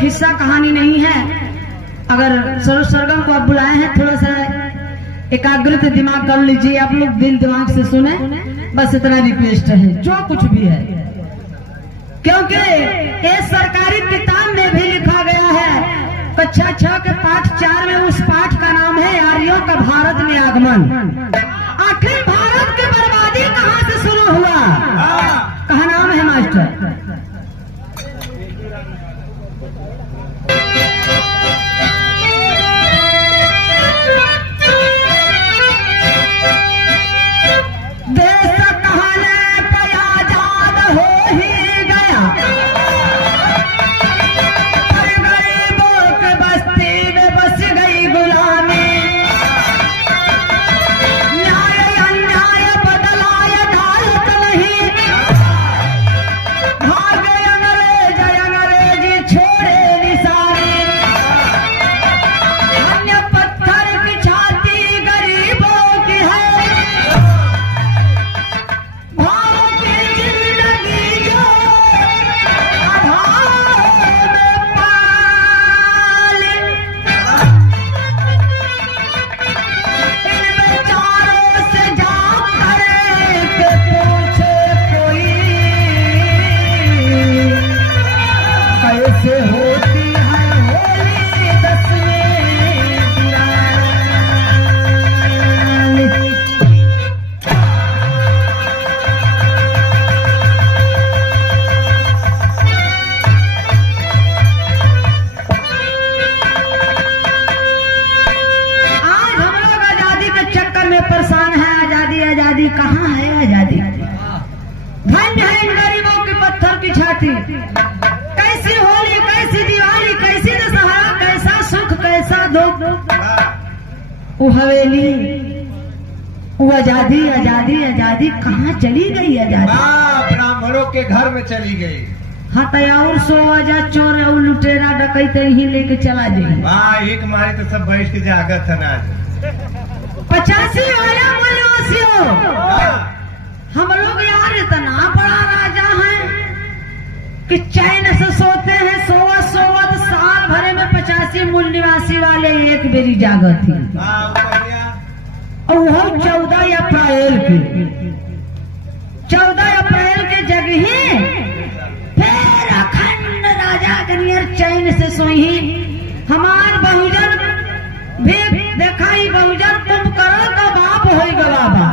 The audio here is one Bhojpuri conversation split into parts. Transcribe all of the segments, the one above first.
किस्सा कहानी नहीं है। अगर सरोज सरगम को आप बुलाए हैं, थोड़ा सा एकाग्रित दिमाग कर लीजिए, आप लोग दिल दिमाग से सुने, बस इतना रिक्वेस्ट है जो कुछ भी है। क्योंकि ये सरकारी किताब में भी लिखा गया है, कक्षा 6 के पाठ 4 में उस पाठ का नाम है आर्यों का भारत में आगमन। आखिर भारत की बर्बादी कहाँ से शुरू हुआ, कहा नाम है मास्टर? कहाँ है आजादी? धन है इन गरीबों की पत्थर की छाती। कैसी होली, कैसी दिवाली, कैसी दशहरा, कैसा सुख, कैसा दुख। वो हवेली, वो आजादी, आजादी, आजादी कहाँ चली गई आजादी? ब्राह्मणों के घर में चली गई। हाँ तो और 100 चोर और लुटेरा डकैत ही लेके चला जाए। एक मारी तो सब बैठ के जागत है ना। 85 आया मूल्यवासियों, हम लोग यार इतना बड़ा राजा है कि चैन से सोते हैं, सोवत साल भरे में 85 मूल निवासी वाले एक बेरी जागत थी। और वो 14 अप्रैल के 14 अप्रैल के जगही फिर अखंड राजा कनियर चैन से सोई। हमार बहुजन भी देखा ही, बहुजन कुंभकर्ण का बाप हो गवा।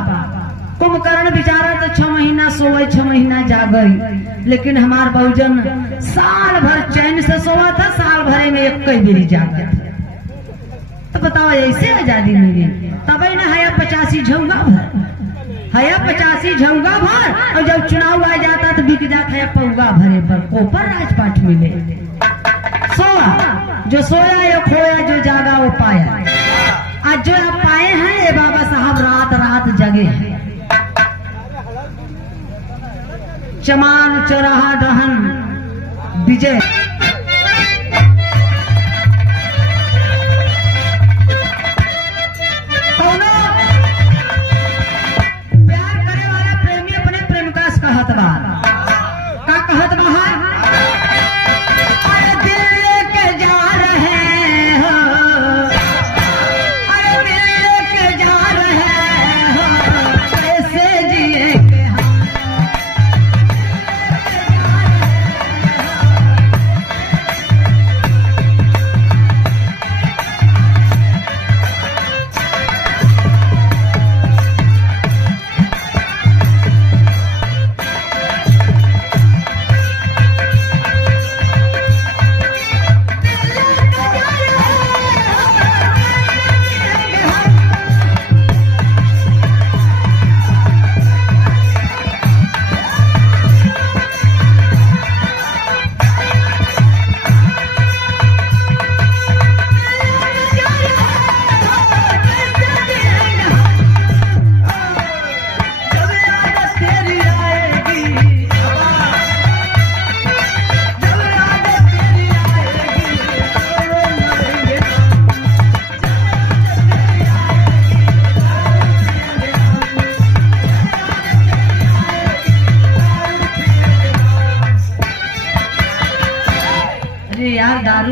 कुंभकर्ण बेचारा तो 6 महीना सोवे, 6 महीना जागई, लेकिन हमार बहुजन साल भर चैन से सोवा था, साल भरे में एक कई बेरी जागा था। तो बताओ ऐसे आजादी मिली? तब न हया 85 झौगा भर, हया 85 झौगा भर, और जब चुनाव आ जाता तो बिक जाता है पौगा भरे पर। ऊपर राजपाट मिले। सोआ जो सोया या खोया, जो जागा वो पाया। आज जो आप पाए हैं ये बाबा साहब रात रात जगे हैं। चमान चौराहा दहन विजय। प्यार करने वाला प्रेमी अपने प्रेमिका से कहत बा, का कहत बा?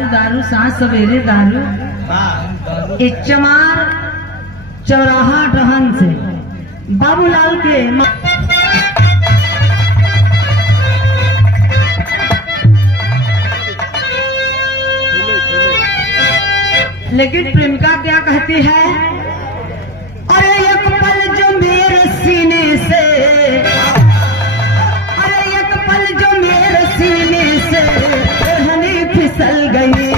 दारू दारू सांझ सवेरे दारू। वाह इचमार चौराहा डहन से बाबूलाल के लेकिन प्रेमिका क्या कहती है, अरे एक पल जो मेरे सीने से, अरे एक पल जो मेरे सीने से ओढ़नी फिसल गई।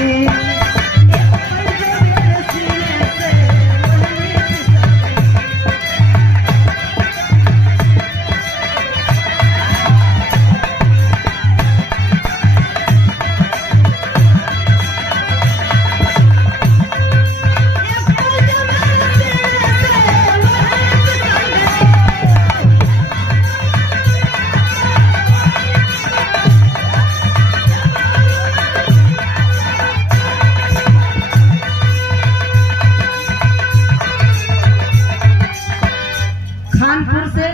कानपुर से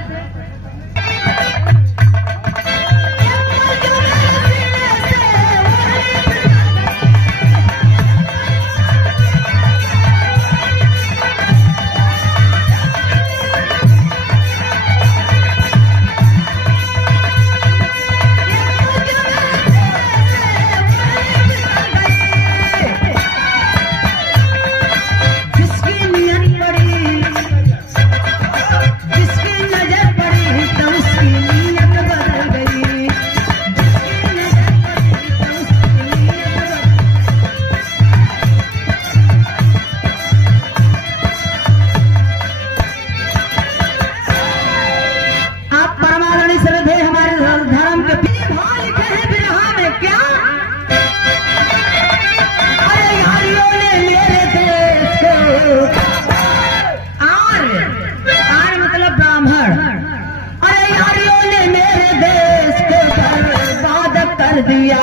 दिया।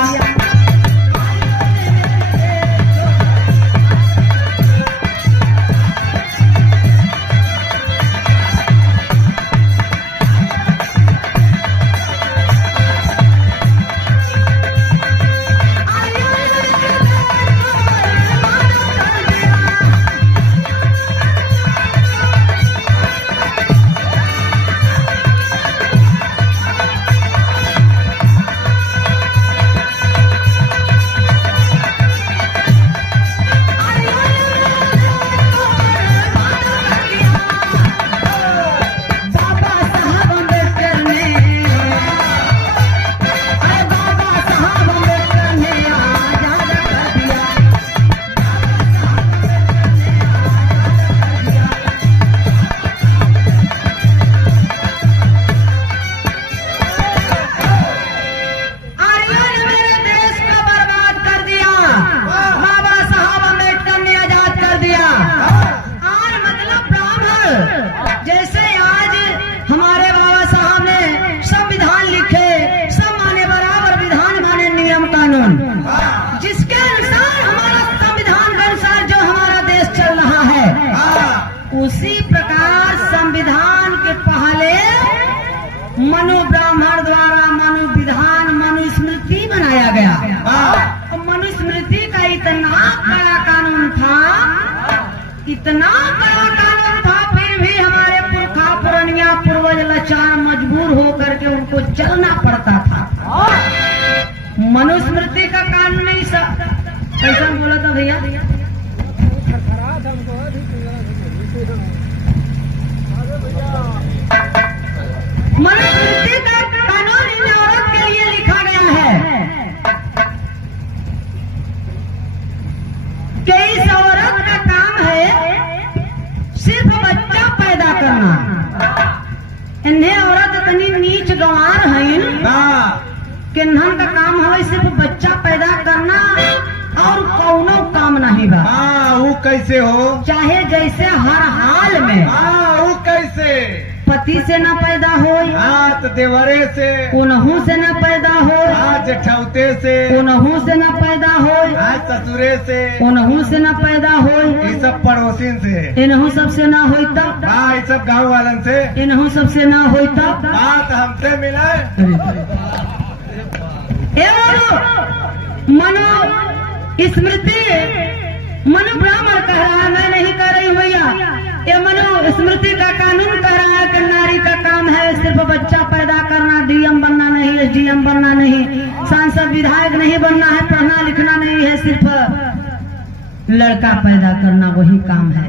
जिसके अनुसार हमारा संविधान के अनुसार जो हमारा देश चल रहा है, उसी प्रकार संविधान के पहले मनु ब्राह्मण द्वारा मनु विधान मनुस्मृति बनाया गया। और मनुस्मृति का इतना बड़ा कानून था, इतना बड़ा कानून था, फिर भी हमारे पुरखा पुरनिया पूर्वज लाचार मजबूर होकर के उनको चलना पड़ता था। मनुस्मृति का कानून नहीं सब कैसा बोला था भैया? मनुस्मृति का कानून इन औरत के लिए लिखा गया है कि इस औरत का काम है सिर्फ बच्चा पैदा करना। इन्हें औरत इतनी नीच गंवार है कि इन्हन का काम है सिर्फ बच्चा पैदा करना और कौनो काम नहीं बा। वो कैसे हो? चाहे जैसे हर हाल में। वो कैसे? पति से न पैदा हो, तो देवरे से, उनहू से न पैदा हो, जेठौते से, उनहू से न पैदा हो, ससुरे से, उनहू से न पैदा हो, ये सब पड़ोसिन से, इनहू सबसे न हो तब, ये सब गाँव वालन से, इनहू सबसे न हो तब, बात हमसे मिला। मनो स्मृति मनु ब्राह्मण कह रहा है, मैं नहीं कह रही भैया। ये मनु स्मृति का कानून कह रहा है कि नारी का काम है सिर्फ बच्चा पैदा करना, डीएम बनना नहीं, एसडीएम बनना नहीं, सांसद विधायक नहीं बनना है, पढ़ना लिखना नहीं है, सिर्फ लड़का पैदा करना वही काम है।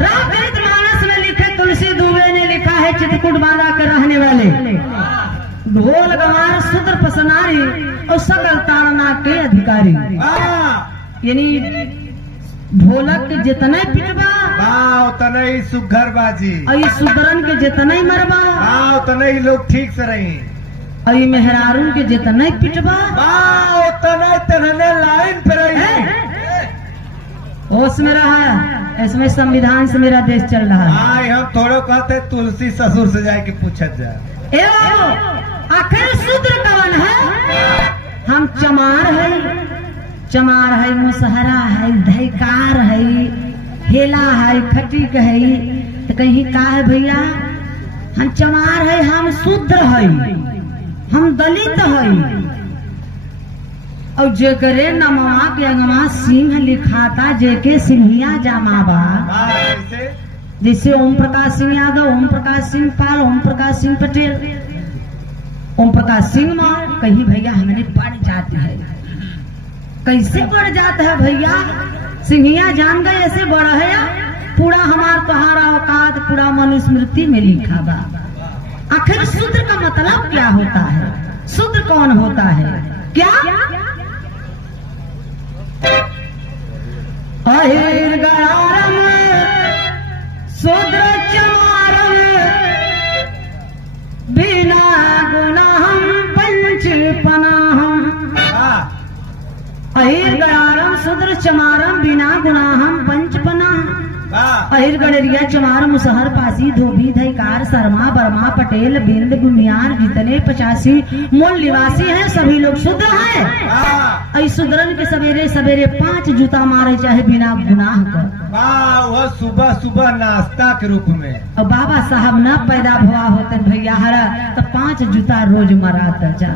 रामचरितमानस में लिखे तुलसी दुबे ने लिखा है, चित्रकूट बांधा के रहने वाले, ढोल गंवार शूद्र पसनारी और सकल ताड़ना के अधिकारी। यानी ढोलक के जितने पिटबा उतना ही सुघर बाजी, और ये सुदरन के जितने ही मरबा उतना ही लोग ठीक से रही, और ये मेहरारून के जितने पिटबा उतना तरहने लाइन पे रही। होश में रहा है, इसमें संविधान से मेरा देश चल रहा है। हम थोड़ा कहते तुलसी ससुर से जाके पूछत जाए, आखिर शूद्र कौन है? हम चमार है, चमार है, मुसहरा है, धैकार है, हेला है, खटीक है, तो कहीं का है भैया? हम चमार है, हम शूद्र है, हम दलित है। और जेकरे नमवा के अंगवा सिंह लिखाता, जेके सिंहिया जामाबा, जैसे ओम प्रकाश सिंह यादव, ओम प्रकाश सिंह पाल, ओम प्रकाश सिंह पटेल, ओम प्रकाश सिंह मां, कहीं भैया हमने पढ़ जाते है। कैसे बढ़ जाता है भैया? सिंहिया जान गए ऐसे बढ़ है, पूरा हमार तुम्हारा औकात पूरा मनुस्मृति में लिखा बा। आखिर शूद्र का मतलब क्या होता है? शूद्र कौन होता है? क्या अहिर गरारम शूद्र चमारम बिना गुनाहम पंच पनाहम। अहिर गरारम शूद्र चमारम बिना गुनाहम पंच पनाहम। अहिर गड़रिया चमार मुसहर पासी धोबी धैकार शर्मा बर्मा पटेल बिंद बुनियार जितने 85 मूल निवासी हैं सभी लोग शूद्र हैं। इस शूद्रन के सवेरे सवेरे 5 जूता मारे चाहे बिना गुनाह कर, वह सुबह सुबह नाश्ता के रूप में। और बाबा साहब न पैदा हुआ होते भैया हरा तो 5 जूता रोज मराता जा।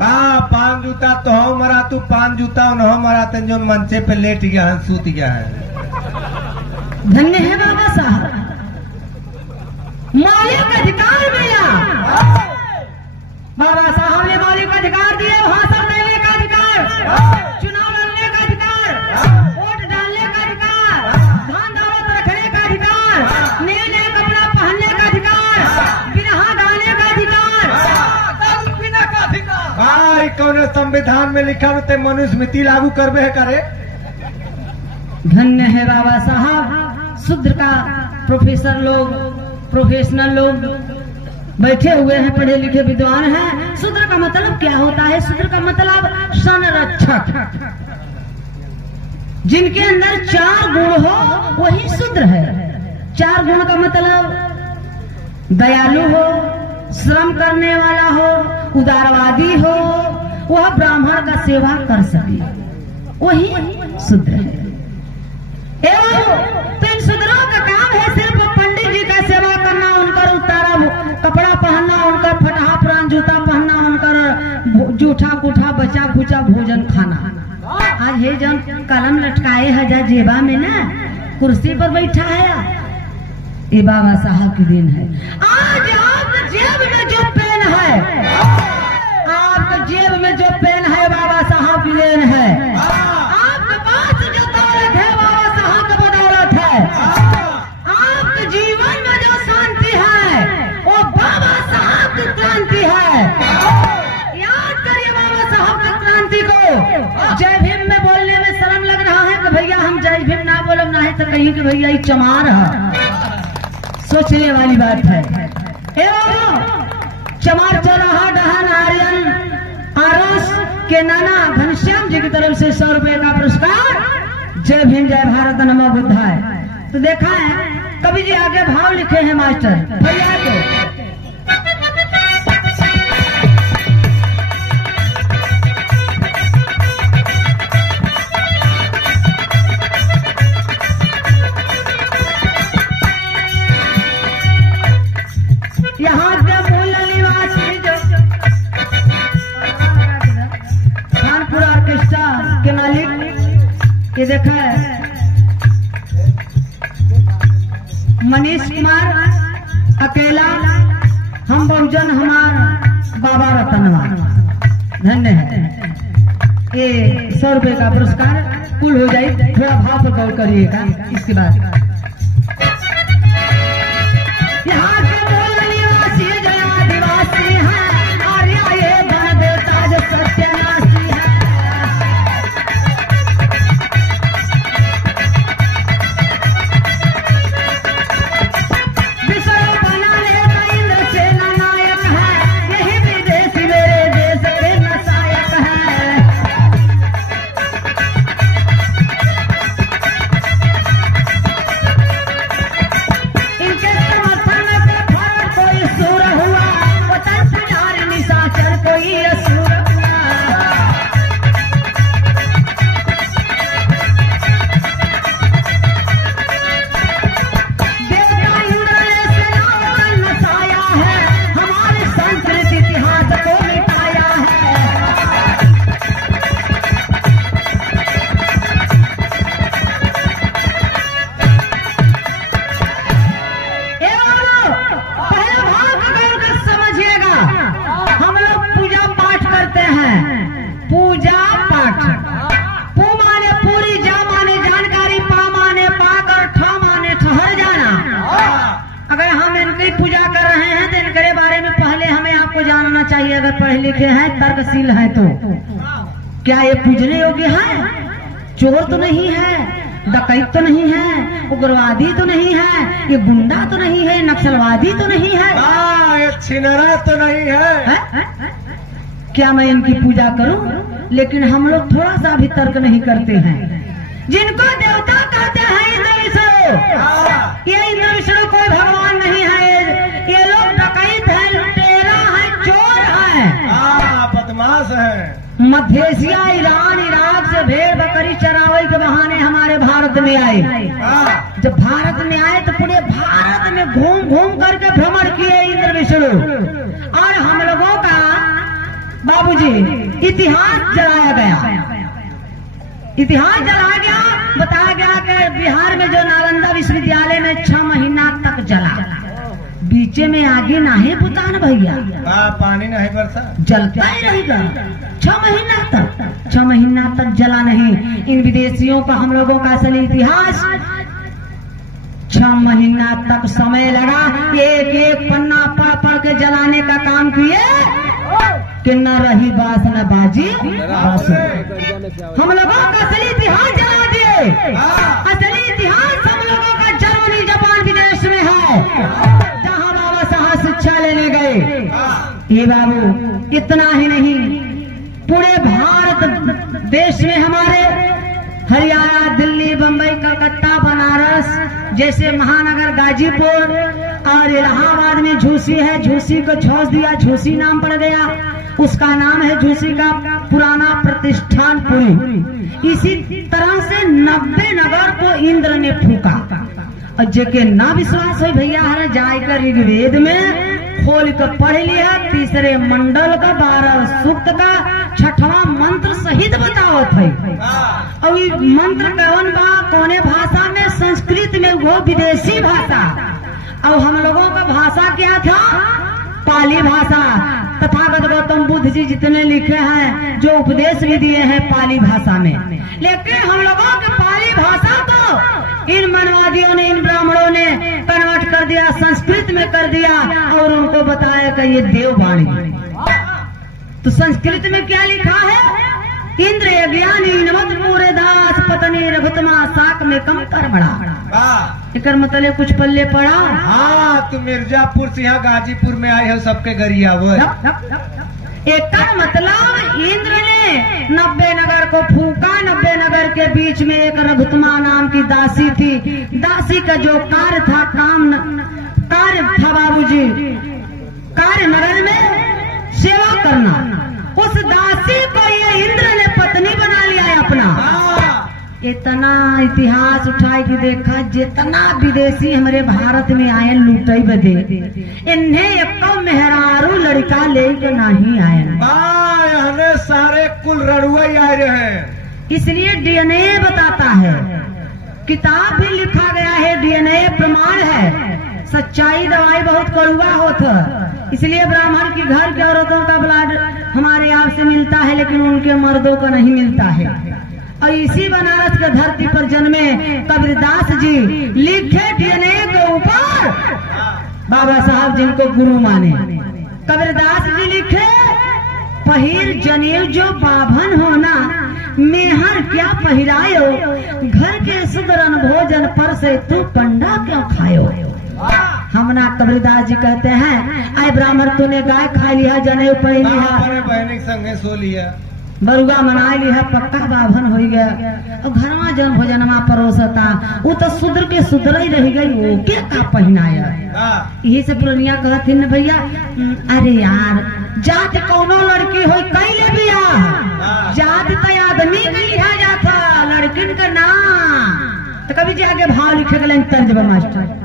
5 जूता तो हो मरा, तू 5 जूता न मराते जो मंचे पे लेट गया है, सूत गया है। धन्य है बाबा साहब, मौलिक अधिकार मिला। बाबा साहब ने मौलिक अधिकार दिए, भाषण देने का अधिकार, चुनाव लड़ने का अधिकार, वोट डालने का अधिकार, धन दौलत रखने का अधिकार, नए नए कपड़ा पहनने का अधिकार, बिरहा गाने का अधिकार, पीने का अधिकार। कौन संविधान में लिखा होते मनुस्मृति लागू करवे है करे। धन्य है बाबा साहब, शूद्र का प्रोफेसर लोग, प्रोफेशनल लोग बैठे हुए हैं, पढ़े लिखे विद्वान हैं। शूद्र का मतलब क्या होता है? शूद्र का मतलब संरक्षक, जिनके अंदर 4 गुण हो वही शूद्र है। 4 गुण का मतलब दयालु हो, श्रम करने वाला हो, उदारवादी हो, वह ब्राह्मण का सेवा कर सके, वही शूद्र है। तो इन शूद्रों का काम है सिर्फ पंडित जी का सेवा करना, उनकर उतारा कपड़ा पहनना, उनका फटा पुरान जूता पहनना, उनकर जूठा कुठा बचा खुचा भोजन खाना। आज हे जन कलम लटकाए है जेबा में ना, कुर्सी पर बैठा है, ये बाबा साहब की दिन है। आज आपके जेब में जो पेन है, आपके जेब में जो पेन है बाबा साहब की देन है। आपके पास जो दौलत है बाबा साहब की बदौलत है। आपके जीवन में जो शांति है वो बाबा साहब की क्रांति है। याद करिए बाबा साहब की क्रांति को। जय भीम में बोलने में शर्म लग रहा है कि भैया हम जय भीम ना बोलो, ना है तो कहीं कि भैया ये चमार है। सोचने वाली बात है। चमार चौराहा डहन आर्यन आरस के नाना घनश्याम जी की तरफ से 100 रुपए का पुरस्कार। जय भीम जय भारत नमो बुद्धाय। तो देखा है कवि जी आगे भाव लिखे हैं मास्टर भैया के। यहाँ के मूल निवासी जो कानपुर ऑर्केस्ट्रा के मालिक, ये मनीष कुमार अकेला, हम बहुजन हमार बाबा रतनवा, धन्य है। ये 100 रुपए का पुरस्कार कुल हो जाए, थोड़ा भाव पर गौर करिएगा। इसके बाद यहाँ के मूल निवासी जो आदिवासी है, आर्या ये बन देता जो सत्यानाशी है। विश्व बनाने का इंद्र सेना नायक है, यही विदेशी मेरे देश के नायक है। इनके समर्थन से भारत कोई सूर हुआ, वतन पुजारी निशाचर कोई असुर हुआ। देवता इंद्र ने सेनाओं को नचाया है, हमारे संस्कृति इतिहास को मिटाया है। ए बाबू, पहले भाव को गौर कर समझिएगा। हम लोग पूजा पाठ करते हैं, पूजा पाठ। पू माने पूरी, जा माने जानकारी, पा माने पाक और ठ माने ठहर जाना। अगर हम इनकी पूजा कर रहे हैं तो इनके बारे में पहले हमें आपको जानना चाहिए। अगर पढ़े लिखे हैं, तर्कशील हैं तो क्या ये पूजने योग्य है? चोर तो नहीं है, डकैत तो नहीं है, उग्रवादी तो नहीं है, ये गुंडा तो नहीं है, नक्सलवादी तो नहीं है, ये छिनरा तो नहीं है। क्या मैं इनकी पूजा करूं? लेकिन हम लोग थोड़ा सा भी तर्क नहीं करते हैं। जिनको देवता कहते हैं इंद्र विष्णु, ये इंद्र विष्णु कोई भगवान नहीं है। ये लोग डकैत है, लुटेरा है, चोर है, बदमाश है। मध्य एशिया, ईरान, इराक से भेड़ बकरी चरावे के बहाने हमारे भारत में आए। जब भारत में आए तो पूरे भारत में घूम घूम करके भ्रमण किए इंद्र विष्णु, और हम लोगों का बाबूजी इतिहास जलाया गया। इतिहास जलाया गया, बताया गया कि बिहार में जो नालंदा विश्वविद्यालय में 6 महीना तक जला। बीचे में आगे नहीं बुतान भैया, पानी नहीं बरसा, जलता ही रहेगा 6 महीना तक। 6 महीना तक जला नहीं। इन विदेशियों का हम लोगों का असली इतिहास 6 महीना तक समय लगा। एक एक पन्ना पढ़ पढ़ के जलाने का काम किए कि न रही बास न बाजी बास। हम लोगों का असली इतिहास जला दिए। असली इतिहास हम लोगों का जर्मनी जापान विदेश में है, जहाँ बाबा साहब शिक्षा लेने गए। ये बाबू इतना ही नहीं, पूरे भारत देश में हमारे हरियाणा, दिल्ली, बम्बई, कलकत्ता, बनारस जैसे महानगर, गाजीपुर और इलाहाबाद में झूसी है। झूसी को छोड़ दिया, झूसी नाम पड़ गया। उसका नाम है झूसी का पुराना प्रतिष्ठान पुरी। इसी तरह से 90 नगर को इंद्र ने फूका। और जेके ना विश्वास हो भैया, हर जाकर ऋग्वेद में खोल कर पढ़ लिया, 3रे मंडल का 12 सूक्त का 6वां मंत्र सहित बताओ थे। और ये मंत्र कौन बा, कौने भाषा में? संस्कृत में, वो विदेशी भाषा। और हम लोगों का भाषा क्या था? पाली भाषा। तथागत गौतम बुद्ध जी जितने लिखे हैं, जो उपदेश भी दिए हैं पाली भाषा में। लेकिन हम लोगों की पाली भाषा तो इन मनवादियों ने, इन ब्राह्मणों ने कन्वर्ट कर दिया, संस्कृत में कर दिया और उनको बताया कि ये देववाणी। तो संस्कृत में क्या लिखा है? इंद्र यज्ञानी नमत पूरे दास पत्नी रघुतमा साक में कम कर बड़ा। एक मतलब कुछ पल्ले पड़ा। हाँ, तुम मिर्जापुर से यहाँ गाजीपुर में आए हो, सबके गरिया वो। एक मतलब इंद्र ने 90 नगर को फूका। 90 नगर के बीच में एक रघुतमा नाम की दासी थी। दासी का जो कार्य था, कार्य था बाबूजी, कार्य नगर में सेवा करना। उस दासी को ये इंद्र ने पत्नी बना लिया है अपना। इतना इतिहास उठाई कि देखा, जितना विदेशी हमारे भारत में आए लूटई बदे, इन्हें एक मेहरारू लड़का लेकर नहीं आए। सारे कुल रड़ुआ आ रहे हैं। इसलिए डीएनए बताता है, किताब भी लिखा गया है, डीएनए प्रमाण है सच्चाई दवाई बहुत कड़वा होता है, इसलिए ब्राह्मण की घर के औरतों का ब्लड हमारे आप से मिलता है लेकिन उनके मर्दों का नहीं मिलता है। और इसी बनारस के धरती पर जन्मे कबीरदास जी लिखे डीएनए के ऊपर बाबा साहब जिनको गुरु माने। कबीरदास जी लिखे पहिर जनेऊ जो बाभन होना, मेहर क्या पहिरायो, घर के सुदरन भोजन पर से तू पंडा क्यों खायो। हमना कबीरदास जी कहते हैं आए ब्राह्मण तूने गाय खा लिया, जनेऊ पहन लिया, बहन संगे सो लिया, बरुआ मना लिया, पक्का बाभन हो गया। और घरवा जन भोजनमा परोसता वो तो सुधर के सुधर ही रह गई, वो के का पहनाया। यही से पुरनिया कहती न भैया अरे यार जात कौनो लड़की हो कैले बिया, जात तो आदमी नहीं लिया जाता लड़किन का ना। तो कभी जी आगे भाव लिखे गए तर्जबा मास्टर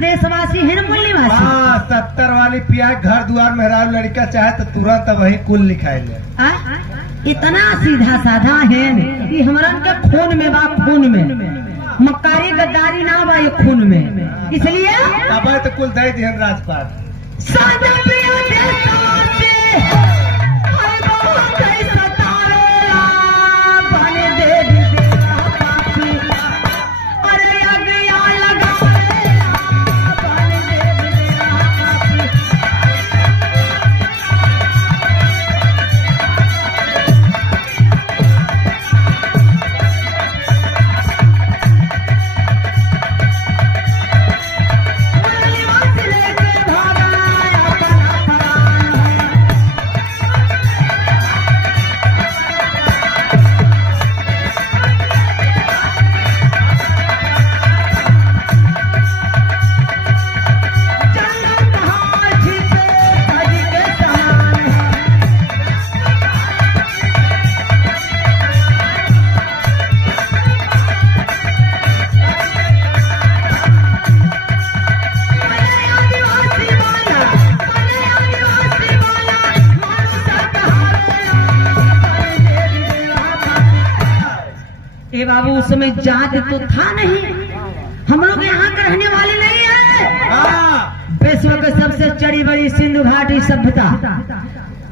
देशवासी है ना मूल्यवासी। 70 वाली पिया घर द्वार मेहराब लड़का चाहे तो तुरंत वही कुल लिखाई ले। इतना सीधा साधा है कि हमारा के खून में बा, खून में मक्कारी गद्दारी ना बा, ये खून में, इसलिए अब तो कुल दे दिहन राजपाट। बाबू उस समय जात तो था नहीं, हम लोग यहाँ के रहने वाले नहीं है। विश्व के सबसे चढ़ी बड़ी सिंधु घाटी सभ्यता,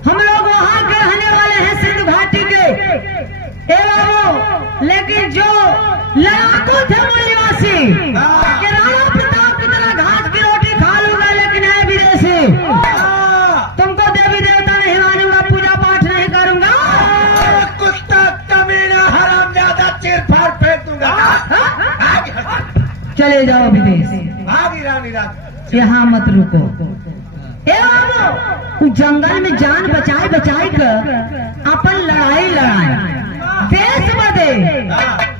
हम लोग वहाँ के रहने वाले हैं सिंधु घाटी के। ए बाबू लेकिन जो लड़ाकू थे मूल्यवासी, राणा प्रताप की तरह घास की रोटी खा लूंगा लेकिन है विदेशी, तुमको देवी देवता नहीं मानूंगा, पूजा पाठ नहीं करूंगा, फेंक दूंगा, चले जाओ विदेश, यहाँ मत रुको। जंगल में जान बचाए बचाए कर अपन लड़ाई लड़ाए देश बदे,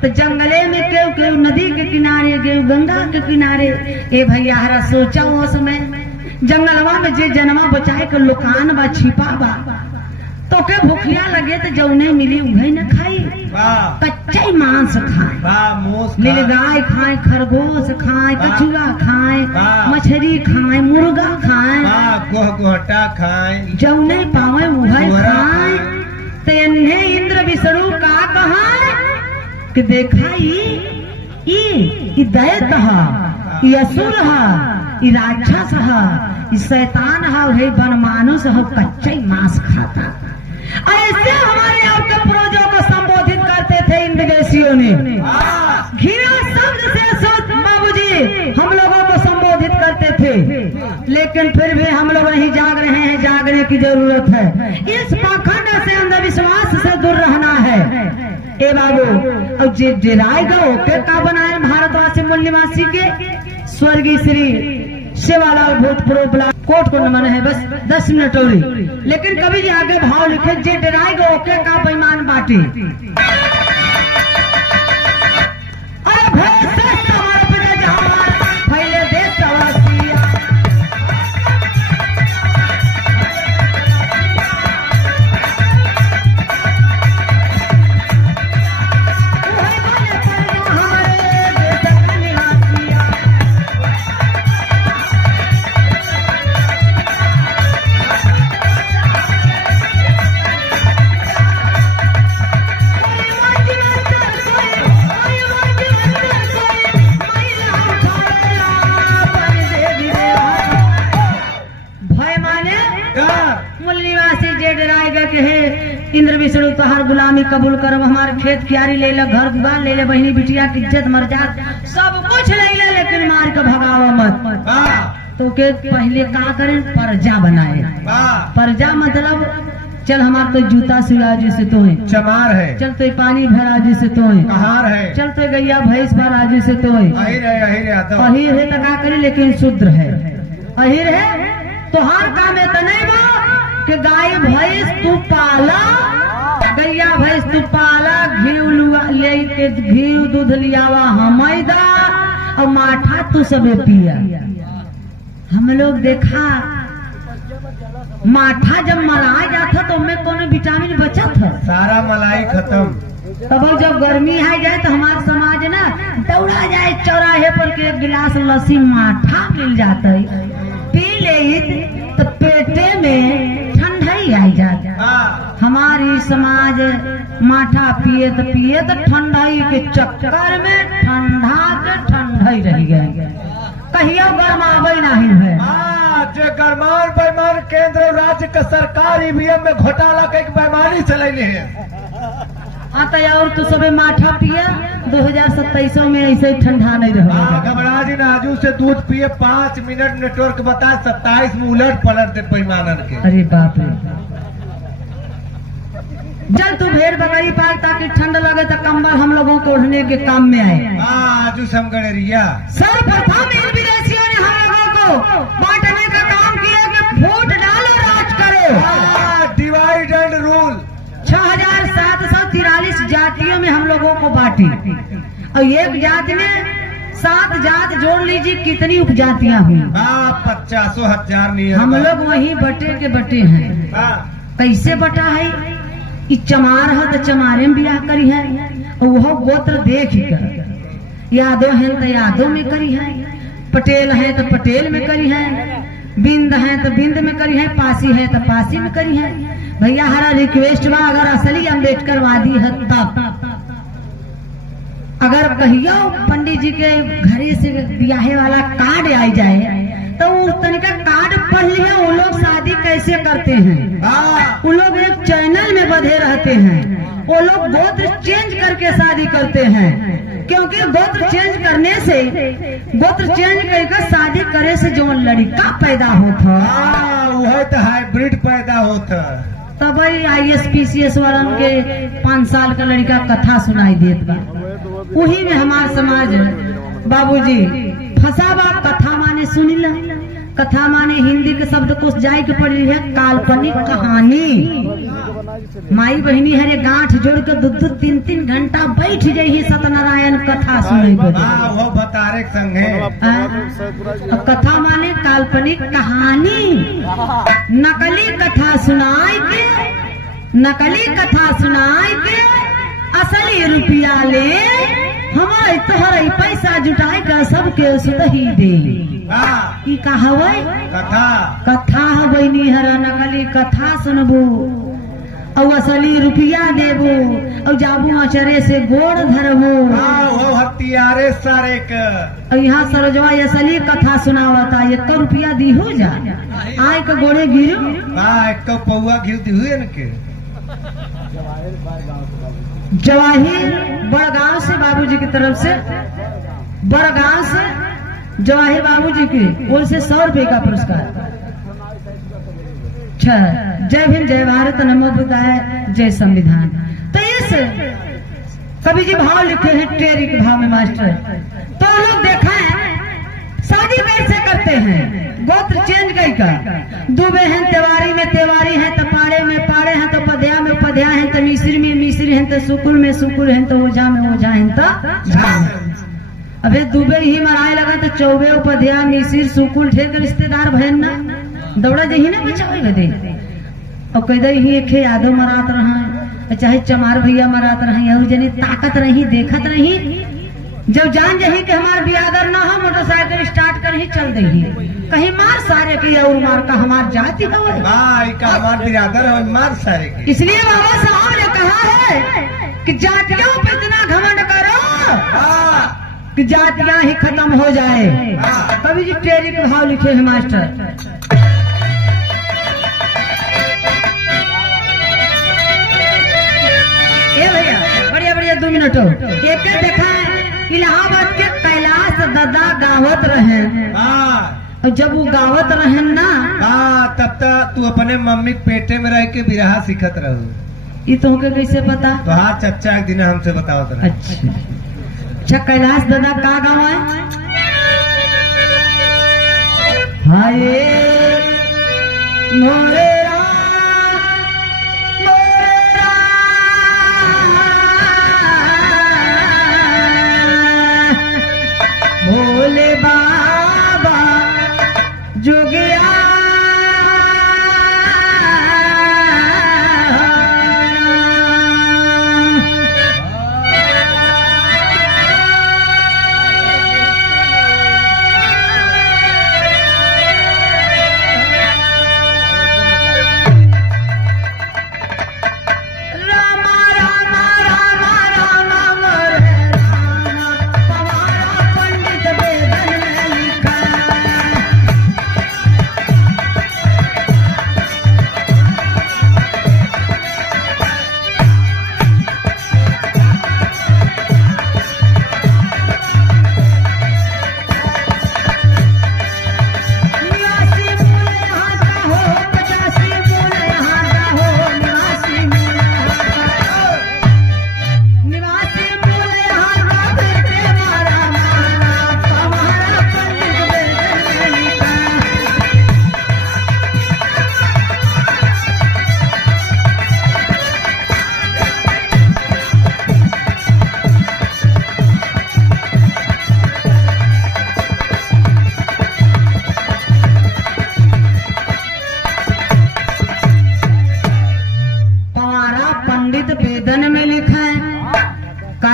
तो जंगले में क्यों क्यों नदी के किनारे क्यों गंगा के किनारे। ए भैया हरा सोचा वो समय जंगलवा में जे जन्मा बचाए कर लुकान बा छिपा बा, तो के भूखिया लगे तो जौने मिली उन्हें न खाई, कच्चा मांस खाए, नीलगाय खाए, खरगोश खाए, कछुआ खाए, मछली खाए, मुर्गा खाए, गोहटा खाए, जौने पावे उन्हें खाए। तो इन्हें इंद्र विष्णु का कहा कि देखा ये दैत है, ये असुर है, ये राक्षस है, ये शैतान है, वही वन मानुष है, कच्चा मांस खाता। ऐसे हमारे आपके पूर्वजों को संबोधित करते थे इन विदेशियों ने, घृणा शब्द से बाबूजी हम लोगों को संबोधित करते थे, लेकिन फिर भी हम लोग नहीं जाग रहे हैं, जागने की जरूरत है। इस पाखंड से अंधविश्वास से दूर रहना है। ए बाबू अब जिराएगा ओके का बनाए भारतवासी मूल्यवासी के स्वर्गीय श्री सेवालाल भूतपूर्व कोर्ट को नमन है, बस 10 मिनट और, लेकिन कभी जी आगे भाव लिखे जे डराएगा ओके का बेईमान बाटी। विष्णु तोहार गुलामी कबूल करब, हमारे खेत क्यारी ले ले, घर दुकान ले ले, बहनी बिटिया की इज्जत मर्याद सब कुछ ले ले, लेकिन मार के भगावा मत। तो के पहले का करें, पर्जा बनाए। पर्जा मतलब चल हमार तो जूता सिला जैसे तो है, चमार है, चल तो पानी भरा जैसे तो है, कहार है, चल तो गैया भैंस भरा जैसे तो है, अहिर है तो का करे, लेकिन शुद्र है, अहिर है तो हर काम है तो नहीं बा कि गाय भैंस तू पाला, गैया भैंस तू पाला, घी दूध लियावा हमैदा और माठा तू सबे पिया। हम लोग देखा माठा जब मलाई जाता तो उनमें कोनो विटामिन बचत है, सारा मलाई खत्म। तब जब गर्मी आ जाए तो हमारा समाज ना दौड़ा जाए चौराहे पर के एक गिलास लस्सी माठा मिल जाता है, पी ले तो पेटे में ठंडाई आई जाती। हमारी समाज माठा पिए तो ठंडाई के चक्कर में ठंडाई रह गए, कहियो गरमावे नहीं है। जो गरमान बेमान केंद्र और राज्य का सरकार ईवीएम में घोटाला के एक बेमानी चलैले है। तो और तू सबे माठा पिया, 2027 में ऐसे ही ठंडा नहीं रहा। घबरा जी नाजू से दूध पिए 5 मिनट नेटवर्क बता 27 में उलट पलट दे पैमानन के। अरे बाप रे, चल तू भेड़ बकरी पाल ताकि ठंड लगे तो कंबल हम लोगों को ओढ़ने के काम में आए। आजू समगड़रिया सर्वप्रथम इन विदेशियों ने हम लोगों को बांटने का काम किया कि फूट डालो राज करो, डिवाइड एंड रूल। 6743 जातियों में हम लोगों को बांटी और एक जाति में 7 जात जोड़ लीजिए कितनी उपजातियां हुई। 50,000 नहीं। हम लोग वही बटे के बटे हैं। कैसे बटा है, चमार है तो चमारे में ब्याह करी है, और वह गोत्र देख कर, यादव है तो यादव में करी है, पटेल है तो पटेल में करी है, बिंद है तो बिंद में करी है, पासी है तो पासी में करी है। भैया हरा रिक्वेस्ट बा, अगर असली अम्बेडकरवादी है तब, अगर कहियो पंडित जी के घरे से ब्याहे वाला कार्ड आ जाए तो उस तनिका कार्ड पढ़ लिया, वो लोग शादी कैसे करते हैं, वो लोग एक चैनल में बंधे रहते हैं, वो लोग गोत्र चेंज करके शादी करते हैं, क्योंकि गोत्र चेंज करने से, गोत्र चेंज करके शादी करे से जो लड़का पैदा होता वह तो हाइब्रिड पैदा होता। तब ISPCS वालन के 5 साल का लड़का कथा सुनाई देत बा, वही में हमार समाज बाबूजी फसावा। कथा माने सुनी ला, कथा माने हिंदी के शब्द कोश जाए के पड़ी है काल्पनिक कहानी। माई बहनी हरे गांठ जोड़ के 2-3 घंटा बैठ जाइए सत्यनारायण कथा सुने को। वो बतारे संगे कथा माने काल्पनिक कहानी, नकली कथा सुनाई के, नकली कथा सुनाई के असली रुपया ले, हमारे तोहर पैसा जुटाए कर सबके सुदही दे। की कहावे कथा, कथा बहनी हरा नकली कथा सुनबू और असली रुपया देबू और जाबू अचरे से गोड़ धरबू, वो हथियारे सारे का। और यहाँ सरजवा असली कथा सुनावता, 1 रुपया दी हो जा, आय के गोड़े गिरू, 1 पौआ घी दी हुए न के। जवाहिर बड़गांव से बाबूजी की तरफ से, बड़गांव से जवाहिर बाबूजी की ओर से 100 रुपए का पुरस्कार। जय भीम, जय भारत, नमो बुद्धाय, जय संविधान। तो इस कवि जी भाव लिखे हैं टेरी के भाव में मास्टर। तो लोग देखा है शादी कैसे करते हैं, गोत्र चेंज कई का, दुबे हैं तेवारी में तेवारी है, तो पाड़े में पाड़े हैं, तो पध्या में पध्या है, तो मिस्री में मिस्री है, तो सुकुल में सुकुल है, तो ओझा में ओझा है, तो झा। अबे दुबे ही मराए लगा तो चौबे उपध्या मिस्र सुकुल ठेक रिश्तेदार बहन ना दौड़ा जही ना बचावे बदे, और कह ही एक यादव मरात रहा, चाहे चमार भैया मरात रहा, और जनी ताकत रही देखत रही। जब जान जही कि हमार बियादर ना हो, मोटरसाइकिल स्टार्ट कर ही चल दही, कहीं मार सारे की और मार का हमार जाति है, हमार बिरादर है मार सारे की। इसलिए बाबा साहब ने कहा है कि जातियों पे इतना घमंड करो कि जातियां ही खत्म हो जाए। कवि जी टेरी के भाव लिखे हैं मास्टर। 2 मिनट एक देखा इलाहाबाद के कैलाश दादा गावत रहे। और जब वो गावत रहे ना तब तक तू अपने मम्मी के पेटे में रह के बिरहा सीखत रहू। ये तुमके कैसे पता? तो हाँ चच्चा एक दिन हमसे बताओ तो। अच्छा कैलाश दादा का गाँव है? हाय मोरे भोले बाबा जोगिया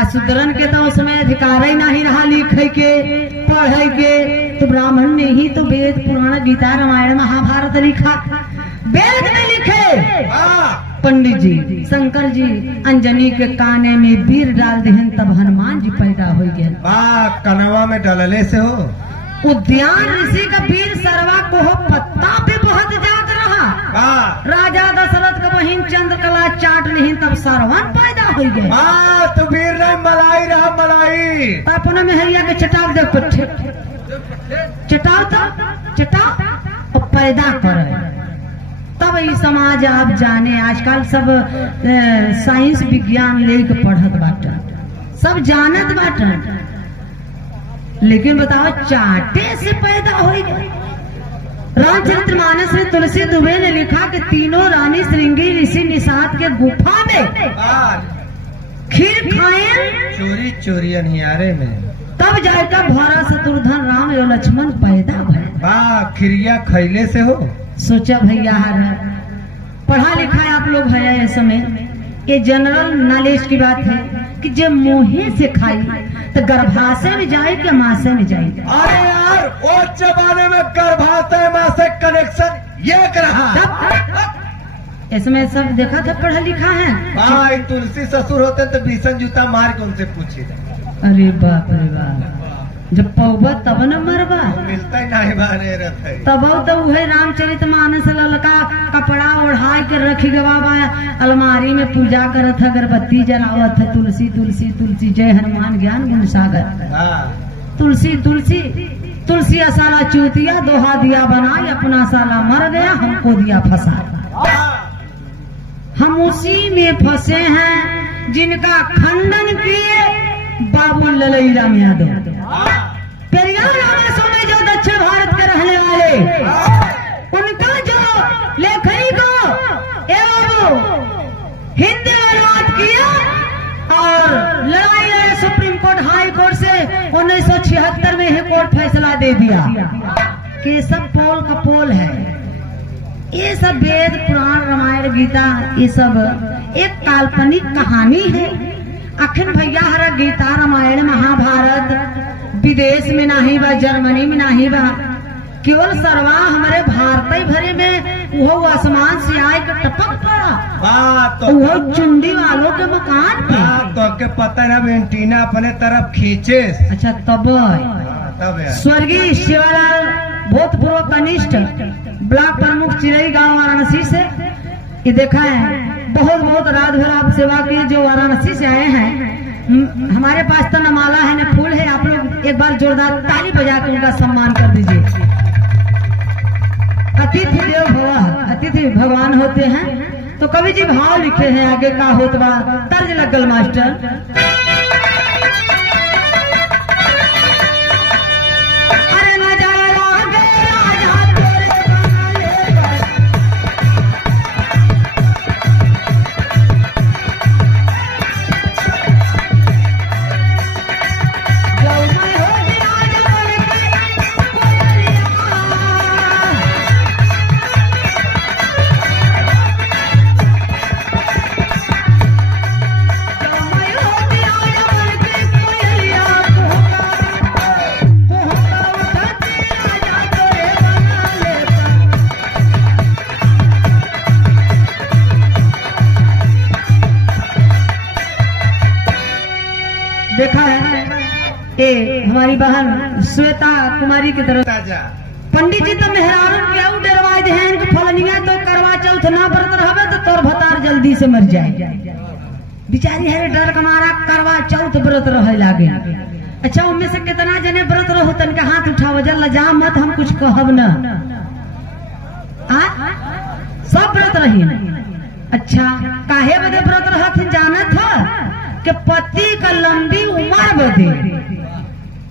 शूद्रन के तो उसमें अधिकार ही नहीं रहा लिखे के पढ़े के। तो ब्राह्मण ने ही तो वेद पुराण गीता रामायण महाभारत लिखा। वेद में लिखे पंडित जी शंकर जी अंजनी के काने में वीर डाल देहन तब हनुमान जी पैदा हो गए। कनवा में डलले से हो। उद्यान ऋषि का वीर सरवा को हो पत्ता पे बहुत जात रहा। राजा दशरथ का बहिन चंद्रकला चाट नहीं तब सरवन पैदा हो गए। तो वीर नहीं मलाई रहा मलाई। अपने में हैया के चटाव दे पट्टे चटाव तो चटाव और पैदा करे। तब ये समाज आप जाने आजकल सब साइंस विज्ञान लेके पढ़त बाटे सब जानत बाटे। लेकिन बताओ चाटे से पैदा हो गए। रामचरितमानस में तुलसी दुबे ने लिखा कि तीनों रानी श्रृंगी ऋषि निषाद के गुफा में खीर खाए चोरी चोरी अनियारे में। तब जाकर भरत शत्रुघ्न राम और लक्ष्मण पैदा भय। खिरिया खैले से हो। सोचा भैया पढ़ा लिखा आप लोग है इस समय ये जनरल नॉलेज की बात है कि जब मुंहे से खाई तो गर्भाशय में जाए कि मासे में जाए। अरे यार वो जमाने में गर्भाशय मासे कनेक्शन ये रहा। इसमें सब देखा था पढ़ा लिखा है। भाई तुलसी ससुर होते तो भीषण जूता मार के उनसे पूछे। अरे बाप रे बाप जब पौबा तब न मरबा मिलता ही नहीं बारे रहते। तब तो वह रामचरितमानस ललका कपड़ा ओढ़ा के रखी गवा अलमारी में पूजा करत अगरबत्ती जलावत है। तुलसी तुलसी तुलसी जय हनुमान ज्ञान गुण सागर। तुलसी तुलसी तुलसी असाला चूतिया दोहा दिया बनाई अपना साला मर गया हमको दिया फंसा। हम उसी में फंसे हैं जिनका खंडन किए बाबू ललई राम यादव। पेरियार सुने जो दक्षिण भारत के रहने वाले उनका जो लेखनी को एवं हिंदी अनुवाद किया और लड़ाई लड़े सुप्रीम कोर्ट हाई कोर्ट से 1976 में ही कोर्ट फैसला दे दिया कि सब पोल का पोल है। ये सब वेद पुराण रामायण गीता ये सब एक काल्पनिक कहानी है। अखिल भैया हरा गीता रामायण महाभारत विदेश में नहीं बा जर्मनी में नहीं बा केवल सरवा हमारे भारत भरे में वो आसमान से आए के टपक पड़ा तो वो चुंडी वालों के मकान पे तो के पता है एंटीना अपने तरफ खींचे। अच्छा तब स्वर्गीय शिवालाल भूतपूर्व कनिष्ठ ब्लॉक प्रमुख चिरई गांव वाराणसी से ये देखा है बहुत बहुत रात भर आप सेवा की जो वाराणसी से आए हैं हमारे पास तो न माला है न फूल है। आप लोग एक बार जोरदार ताली बजा के उनका सम्मान कर दीजिए। अतिथि देव भव, अतिथि भगवान होते हैं। तो कवि जी भाव लिखे हैं आगे का होतबा, तर्ज लगल मास्टर। देखा है ए हमारी बहन श्वेता कुमारी की तरफ पंडित जी तो मेहरारू के डरवा दे हैं इनको फलनिया तो करवा चौथ ना व्रत रहबे तो तोर भतार जल्दी से मर जाए। बिचारी है डर के मारा करवा चौथ व्रत रहे लागे। अच्छा उनमें से कितना जने व्रत रहो तन के हाथ उठाओ, जल जा मत हम कुछ कहब न। सब व्रत रही। अच्छा काहे बदे व्रत रहत जानत है कि पति का लंबी उम्र बदे,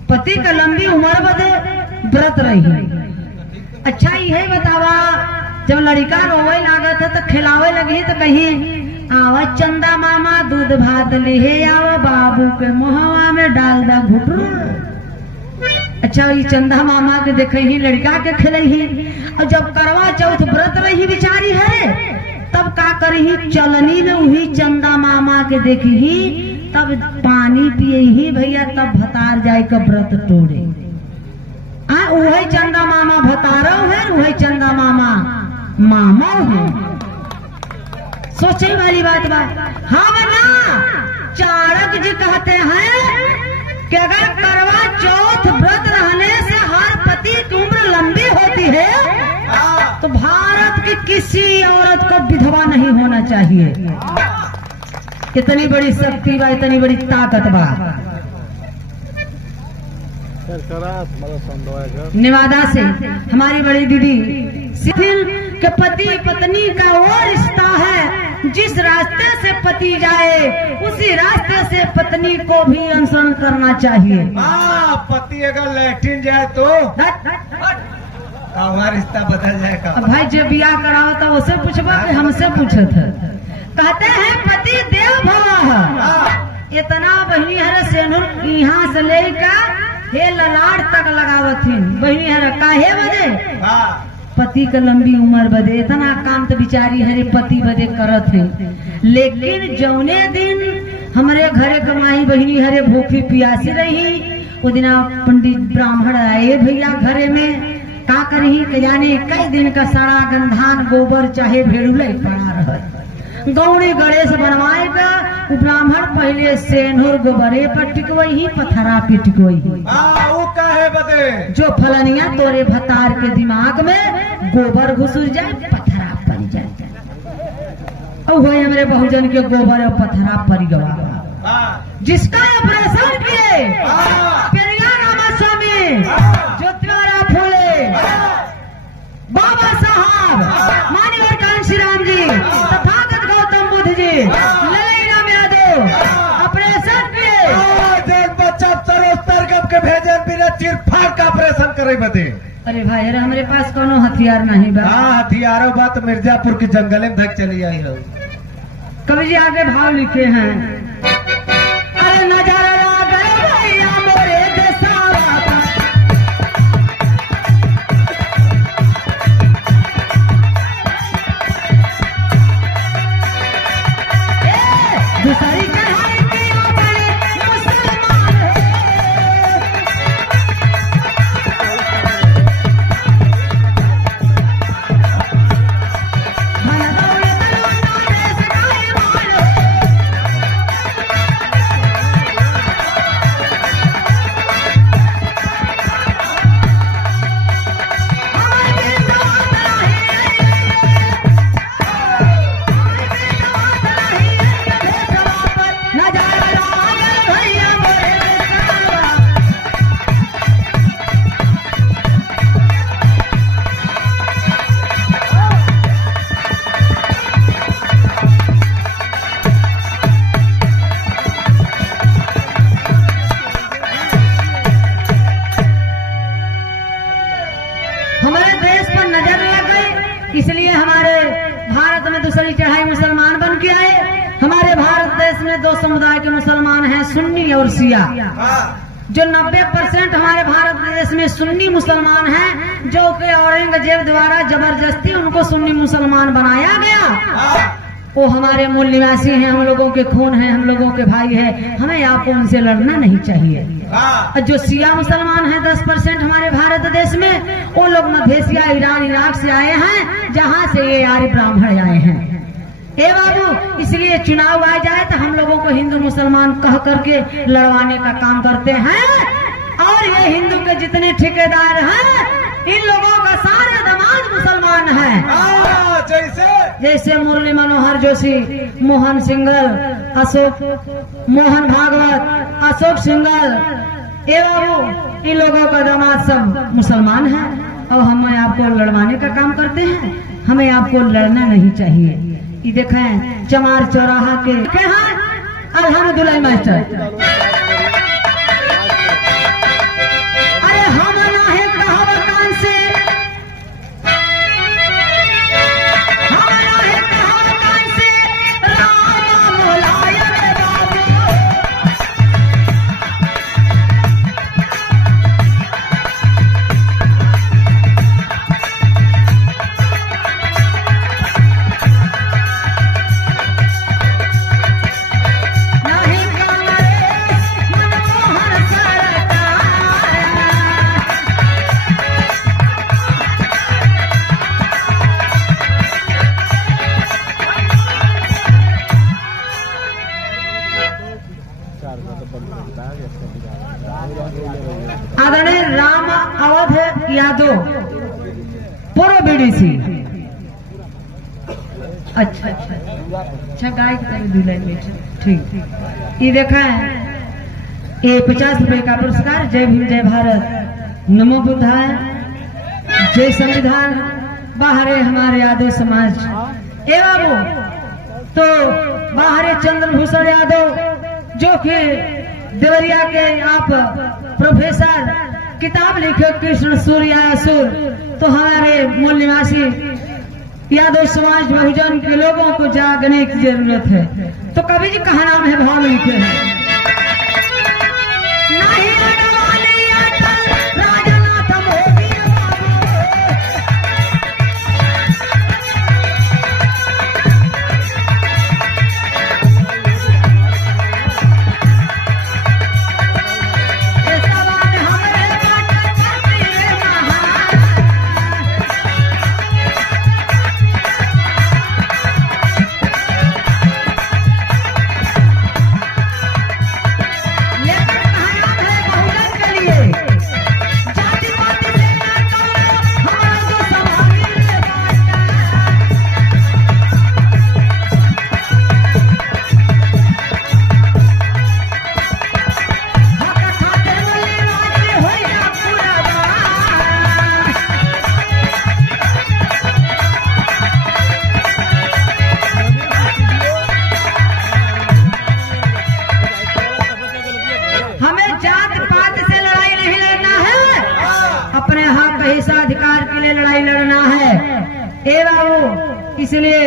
पति का लंबी उम्र बदे व्रत रही। अच्छा यही बतावा जब लड़का रोवे लागत है तो खिलावे लगी तो कहीं आवा चंदा मामा दूध भात ले आवा बाबू के मुहवा में डाल दा घुटरू। अच्छा ये चंदा मामा के देखे ही लड़का के खिले ही। और जब करवा चौथ व्रत रही बिचारी है तब का करी चलनी में वही चंदा मामा के देखी ही तब पानी पिए ही भैया तब भतार जाए का व्रत तोड़े। वही चंदा मामा भतारो है, वही चंदा मामा मामा है। सोचे वाली बात बा। हाँ बना चाणक्य जी कहते हैं कि अगर करवा चौथ व्रत रहने से हर पति की उम्र लंबी होती है तो भारत की किसी औरत को विधवा नहीं होना चाहिए। इतनी बड़ी शक्ति बा, इतनी बड़ी ताकत बा। नेवादा से हमारी बड़ी दीदी सिथिल के पति पत्नी का वो रिश्ता है जिस रास्ते से पति जाए उसी रास्ते से पत्नी को भी अनुसरण करना चाहिए। पति अगर लैट्रिन जाए तो हमारा रिश्ता बदल जाएगा। भाई जब ब्याह कराओ तो उसे पूछबा कि हमसे पूछे थे। कहते हैं पति देव भव है। इतना बहनी हर सेनुर यहाँ से लेकर हे ललाट तक लगावथिन बहनी हर काहे बदे पति का लंबी उम्र बदे। इतना काम तो बिचारी हरे पति बदे करत है। लेकिन जौने दिन हमारे घरे कमाई बहनी हरे भूखी प्यासी रही वो दिन पंडित ब्राह्मण आए भैया घरे में का करही के जाने कई दिन का सड़ा गंधान गोबर चाहे भेड़ुले पड़ा रहा। गौड़ी गणेश बनवाए का ब्राह्मण पहले सेनुर गोबरे पर टिकवई ही पथरा पे टिकवई बदे जो फलनिया तोरे भतार के दिमाग में गोबर घुस जाए पथरा पड़ जाए। और वही हमारे बहुजन के गोबर और पथरा पड़ गवा जिसका ऑपरेशन किए पेरिया रामास्वामी ज्योतिवारा फूले बाबा साहब मान्यवर कांशी राम जी तथागत गौतम बुद्ध जी ललैया में यादव ऑपरेशन किए बच्चा तरोस्तर कब के भेजे बिना चीर फाड़ का ऑपरेशन करे बदे। अरे भाई अरे हमारे पास कोनो हथियार नहीं बा। हथियारों बात मिर्जापुर के जंगल में धक चली आई हो। कवि जी आगे भाव लिखे हैं अरे नजारा नजर लग गई, इसलिए हमारे भारत में दूसरी चढ़ाई मुसलमान बन के आए। हमारे भारत देश में दो समुदाय के मुसलमान हैं, सुन्नी और शिया। जो 90% हमारे भारत देश में सुन्नी मुसलमान हैं, जो कि औरंगजेब द्वारा जबरदस्ती उनको सुन्नी मुसलमान बनाया गया। वो हमारे मूल निवासी हैं, हम लोगों के खून हैं, हम लोगों के भाई हैं, हमें आपको उनसे लड़ना नहीं चाहिए। जो शिया मुसलमान हैं 10% हमारे भारत देश में, वो लोग मध्य एशिया, ईरान, इराक से आए हैं, जहाँ से ये आर्य ब्राह्मण आए हैं। ए बाबू, इसलिए चुनाव आ जाए तो हम लोगों को हिंदू मुसलमान कह करके लड़वाने का काम करते हैं। और ये हिंदू के जितने ठेकेदार हैं, इन लोगों का सारा दामाद मुसलमान है। जैसे मुरली मनोहर जोशी, मोहन सिंघल, अशोक मोहन भागवत, अशोक सिंघल, ए बाबू, इन लोगों का दामाद सब मुसलमान है। और हम आपको लड़वाने का काम करते हैं, हमें आपको लड़ना नहीं चाहिए। ये देखें चमार चौराहा के अल्हम्दुलिल्लाह मास्टर, अरे हम ना है कहावतान से, हम ना है कहावतान से, राम मुलायम बाबू। आदरणीय राम अवध यादव, पूर्व बीडीसी। अच्छा गाय की तरह दुल्हन में, ठीक। ये देखा है, ये 50 रुपए का पुरस्कार। जय भीम, जय भारत, नमो बुद्धाय, जय संविधान, बाहरे हमारे यादव समाज। ए बाबू, तो बाहरे चंद्रभूषण यादव, जो कि देवरिया के आप प्रोफेसर, किताब लिखे कृष्ण सूर्य असुर। तो हमारे मूल निवासी यादव समाज बहुजन के लोगों को जागने की जरूरत है। तो कवि जी कहा नाम है, भाव लिखे हैं, इसलिए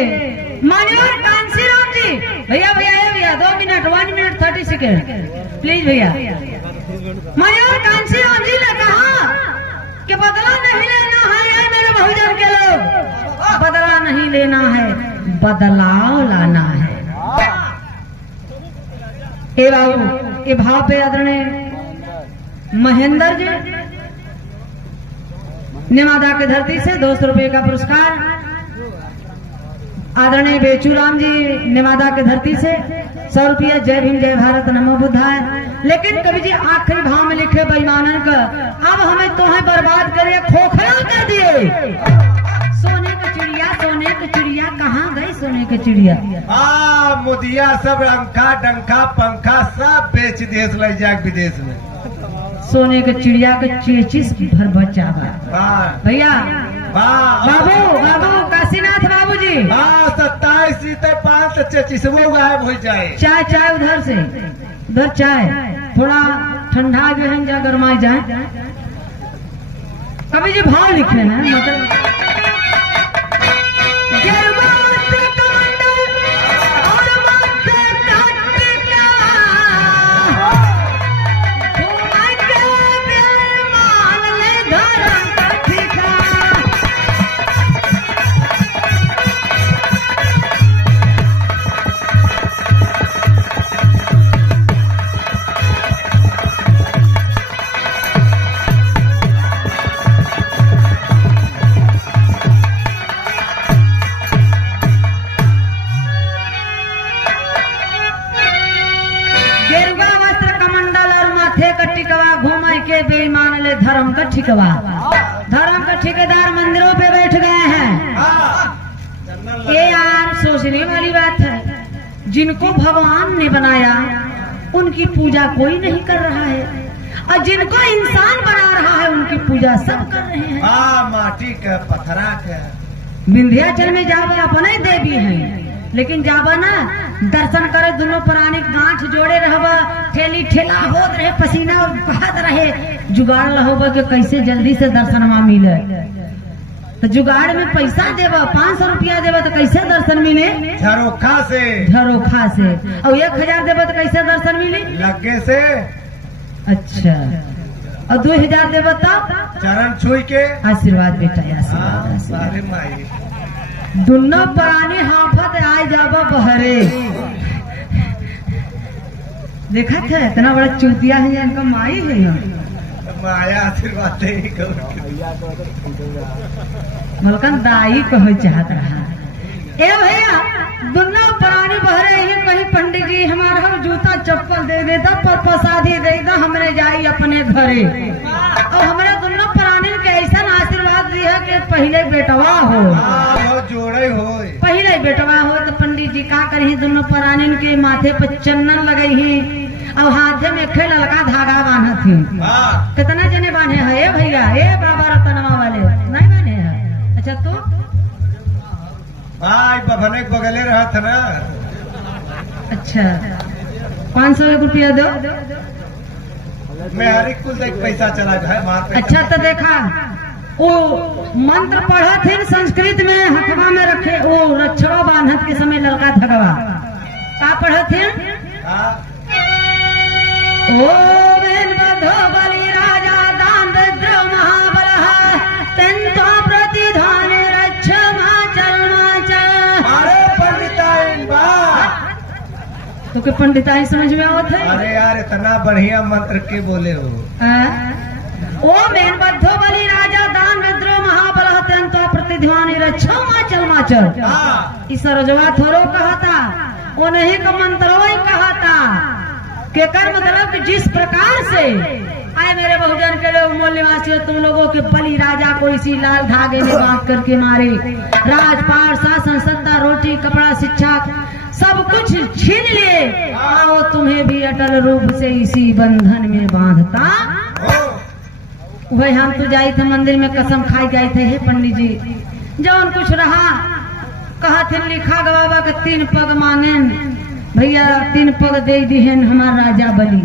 माननीय कांशीराम जी, भैया 2 मिनट 1 मिनट 30 सेकेंड प्लीज भैया। माननीय कांशीराम जी ने कहा कि बदला नहीं लेना है मेरे बहुजन के लोग, बदला नहीं लेना है, बदलाव लाना है। ए बाबू, ये भाव पे आदरणीय महेंद्र जी नेवादा की धरती से 200 रुपए का पुरस्कार। आदरणीय बेचूराम जी नेवादा की धरती से 100 रुपया। जय भीम, जय भारत, नमो बुद्धाय। लेकिन कवि जी आखिरी भाव में लिखे बेईमानन का, अब हमें तुम्हें बर्बाद करे, खोखला कर दिए। सोने की चिड़िया, सोने की चिड़िया, कहाँ गई सोने की चिड़िया? मुदिया सब अंका डंका पंखा सब बेच देश ले जाए विदेश में। सोने के चिड़िया के चेचिस भर बचा भैया। बाबू बाबू काशीनाथ बाबू जी, 27 जीते 5 चेचिसवो गायब हो जाए। चाय चाय उधर से, उधर चाय थोड़ा ठंडा जो है, जा गरमाई जाए। कभी जी भाव लिखे हैं मतलब ठिकवा, धर्म का ठेकेदार मंदिरों पे बैठ गए हैं। ये यार सोचने वाली बात है, जिनको भगवान ने बनाया उनकी पूजा कोई नहीं कर रहा है, और जिनको इंसान बना रहा है उनकी पूजा सब कर रहे हैं। माटी के पत्थरा के विंध्याचल में जाओ अपने देवी हैं, लेकिन जाबा ना दर्शन करे, दोनों प्राणी गांठ जोड़े रहबा, ठेली ठेला होत रहे, पसीना बहत रहे, जुगाड़ रहोबा के कैसे जल्दी से दर्शनमा मिले। तो जुगाड़ में पैसा देवा, 500 रुपया देवा तो कैसे दर्शन मिले? झरोखा से। और 1000 देवा तो कैसे दर्शन मिले? लगे से। अच्छा, और 2000 देवा तो चरण छुई के आशीर्वाद बेटा, आशीर्वाद। माई दोनों प्राणी हाफत आए जाबा बहरे। देखा था इतना बड़ा चूतिया है, इनका माई है यहाँ। माया आशीर्वाद मलकन दाई कहो चाहत रहा। ए भैया, दोनों प्राणी बहरे ही, कहीं पंडित जी हमारा हम जूता चप्पल दे देता, पर प्रसादी देगा, हमने जाई अपने घरे। और हमारे दोनों प्राणी के ऐसा आशीर्वाद दिया कि पहले बेटवा हो, जोड़े हो, पहले बेटवा हो। तो पंडित जी का करी, दोनों प्राणी के माथे पर चंदन लगे ही, और हाथे में खेल लड़का धागा बांधा थी। कितना जने बांधे है भैया? ए बाबा रतनवा वाले नहीं बांधे है? अच्छा, तू भाई बभने बगले रहा था ना। अच्छा, 501 रुपया दो। मैं हर एक कुल पैसा चला है। अच्छा, तो देखा वो मंत्र पढ़ा थे संस्कृत में, हथवा में रखे, वो रक्षवा बांधत के समय लड़का धगवा का पढ़ा थे? ओम बधो बलि राजा दान रुद्र महाबलः तंतो प्रतिधान रक्षमा चलमाचल। अरे पंडिताइन बा, तो के पंडिताई समझ में आवत है? अरे यार इतना बढ़िया मंत्र के बोले हो। ओम बद्धो बलि राजा दान रुद्र महाबलः तंतो प्रतिधान रक्षमा चलमाचल। इस रजवा थोरो कहा था, वो नहीं का मंत्रो ही कहा था। के कर मतलब कि जिस प्रकार से आए मेरे बहुजन के लोग मूल निवासी, तुम लोगों के बलि राजा को इसी लाल धागे में बांध करके मारे, राजपाट शासन सत्ता रोटी कपड़ा शिक्षा सब कुछ छीन लिए, आओ तुम्हें भी अटल रूप से इसी बंधन में बांधता। वही हम तो जाए थे मंदिर में, कसम खाई गए थे, हे पंडित जी जौन कुछ रहा कहा थे, लिखा गवाबा के 3 पग मांगे भैया, 3 पग दे दिहन हमार राजा बलि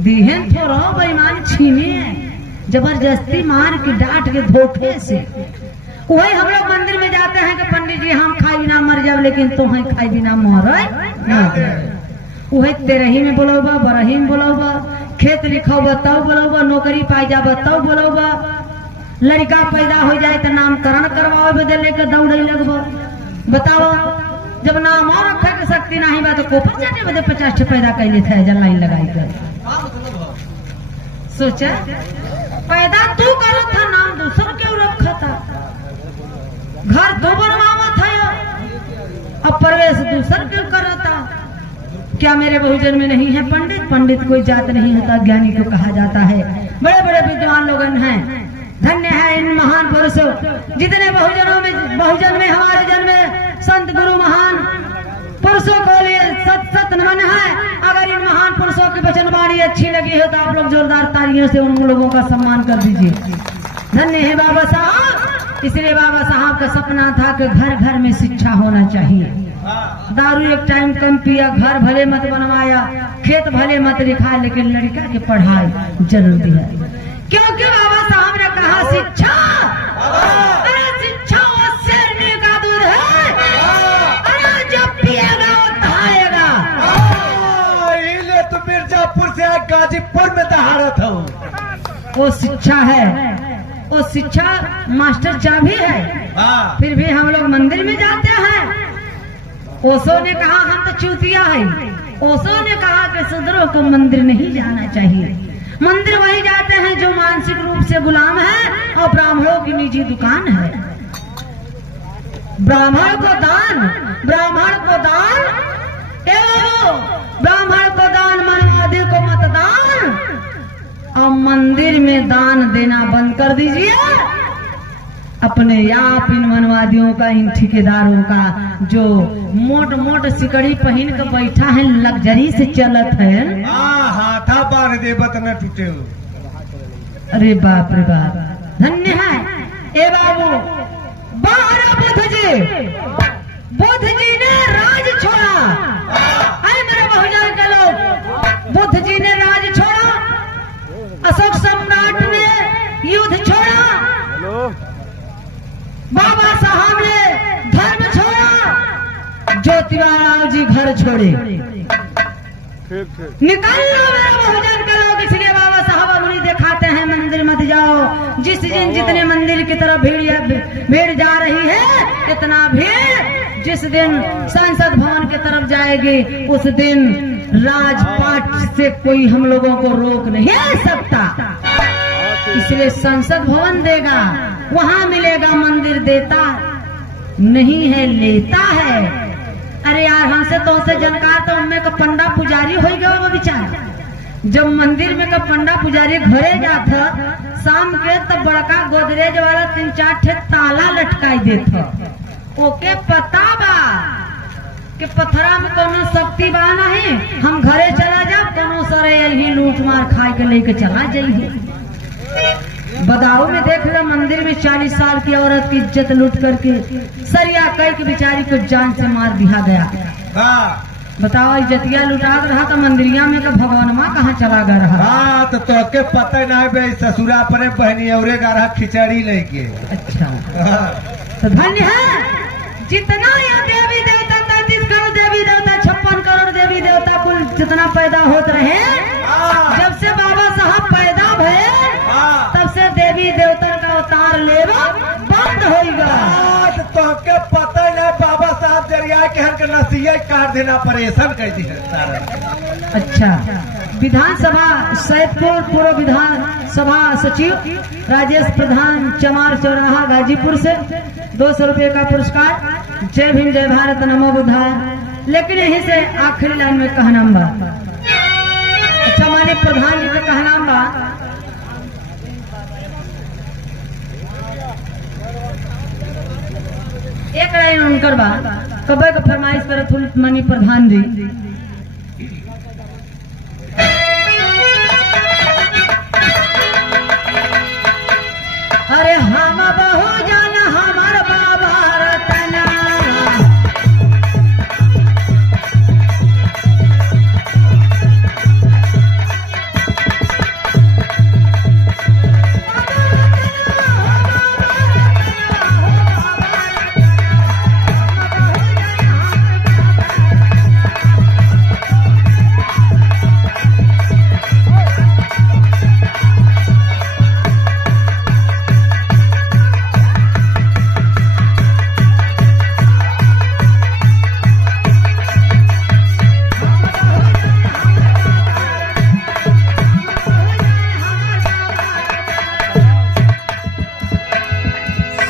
दिहन, थोड़ा बेईमान छीने जबरदस्ती मार के डांट के धोखे से। वही हम लोग मंदिर में जाते हैं कि पंडित जी हम खाई बिना मर जाओ, लेकिन तुम्हें खाई बिना मर। वही तेरही में बोलोबा, बरही में बोलोबा, खेत लिखोबा तब बोलोबा, नौकरी पाई जाबा तब बोलोबा, लड़का पैदा हो जाए तो नामकरण करवाओ बदले के दौड़े लगबो। बताओ, जब नाम और रखा के शक्ति नहीं बा तो कोपर जाने बदे 50 पैदा कैले थे, जल लाइन लगाई कर। सोचा पैदा तू करा था, नाम दूसर क्यों रखा था? घर तो बनवावा था, अब प्रवेश दूसर क्यों करा था? क्या मेरे बहुजन में नहीं है पंडित? पंडित कोई जात नहीं होता, ज्ञानी को कहा जाता है। बड़े बड़े विद्वान लोग हैं, धन्य है इन महान पुरुषों। जितने बहुजन में हमारे जन्म में संत गुरु महान पुरुषों को लिए सत नमन है। अगर इन महान पुरुषों की वचनवाणी अच्छी लगी हो तो आप लोग जोरदार तालियों से उन लोगों का सम्मान कर दीजिए। धन्य है बाबा साहब। इसलिए बाबा साहब का सपना था कि घर घर में शिक्षा होना चाहिए। दारू एक टाइम कम पिया, घर भले मत बनवाया, खेत भले मत लिखा, लेकिन लड़का की पढ़ाई जरूरी है। क्योंकि बाबा साहब ने कहा शिक्षा, अरे शिक्षा वो शेरनी का दूध है, अरे जब पिएगा वो दहाड़ेगा। इले तो मिर्जापुर से गाजीपुर में दहाड़त हो। वो शिक्षा है, वो शिक्षा मास्टर चाबी है। फिर भी हम लोग मंदिर में जाते हैं। ओशो ने कहा हम तो चूतिया है। ओशो ने कहा कि शूद्रों को मंदिर नहीं जाना चाहिए। मंदिर वही जाते हैं जो मानसिक रूप से गुलाम है और ब्राह्मणों की निजी दुकान है। ब्राह्मण को दान, ब्राह्मण को दान, ब्राह्मण को दान, मनवादी को मतदान। और मंदिर में दान देना बंद कर दीजिए। अपने आप इन मनवादियों का, इन ठेकेदारों का, जो मोट मोट सिकड़ी पहन के बैठा है, लग्जरी से चलत है। हाथा बांध दे बत न टूटे। अरे बाप रे बाप, धन्य है ए बाबू। बारह बुद्ध जी ने राज छोड़ा। अरे मेरे बहुजन के लोग, बुद्ध जी ने राज छोड़ा, अशोक सम्राट ने युद्ध छोड़ा, बाबा साहब ने धर्म छोड़ा, ज्योतिबा जी घर छोड़े। निकल लो मेरे बहुजन के लोग, इसलिए बाबा साहब अमरी दिखाते हैं मंदिर मत जाओ। जिस दिन जितने मंदिर की तरफ भीड़ जा रही है, इतना भीड़ जिस दिन संसद भवन की तरफ जाएगी, उस दिन राजपाट से कोई हम लोगों को रोक नहीं सकता। इसलिए संसद भवन देगा, वहां मिलेगा। मंदिर देता नहीं है, लेता है। अरे यार, हमसे तो उसे जनकार तो उनमें का पंडा पुजारी हो गया वो बेचारा। जब मंदिर में का पंडा पुजारी घरे जाता शाम के, तो बड़का गोदरेज वाला 3-4 ठे ताला लटकाई देता। ओके पता बा कि पथरा में कोनो शक्ति बा नहीं, हम घरे चला जा, कोनो सरे यही लूट मार खाए के लेके चला जाइए। बदाऊ में देख लो, मंदिर में 40 साल की औरत की इज्जत लूट करके सरिया कई की बेचारी को जान से मार दिया गया। बताओ, इज्जतिया लुटा रहा तो मंदिरिया में का भगवानमा कहाँ चला गया रहा। तो तोके पता ना है, ससुरा अपने बहनी और रहा खिचड़ी लेके। अच्छा, तो धन्य है जितना यहाँ देवी देवता, 33 करोड़ देवी देवता, 56 करोड़ देवी देवता कुल जितना पैदा होते रहे, जब से बाबा साहब पैदा भये तब से देवी देवता का अवतार लेवा बंद होगा। तो के पता ना, बाबा साहब जरिया के हर नसीहा काट देना परेशान कर दी है। अच्छा, विधानसभा सैदपुर पूर्व विधानसभा सचिव राजेश प्रधान, चमार चौराहा, गाजीपुर से 200 रुपये का पुरस्कार। जय भीम, जय भारत, नमो बुद्धाय। लेकिन यहीं से आखिरी लाइन में कहना बा। अच्छा, माननीय प्रधान जी का कहना बा, एक लाइन उनकर बा, कबे का फरमाइश करत हुई माननीय प्रधान जी। अरे हम बहुजन हमार बाबा रतना,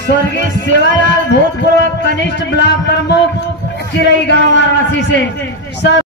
स्वर्गीय सेवालाल भूतपूर्व कनिष्ठ ब्लॉक प्रमुख चिरई गांव वाराणसी से सब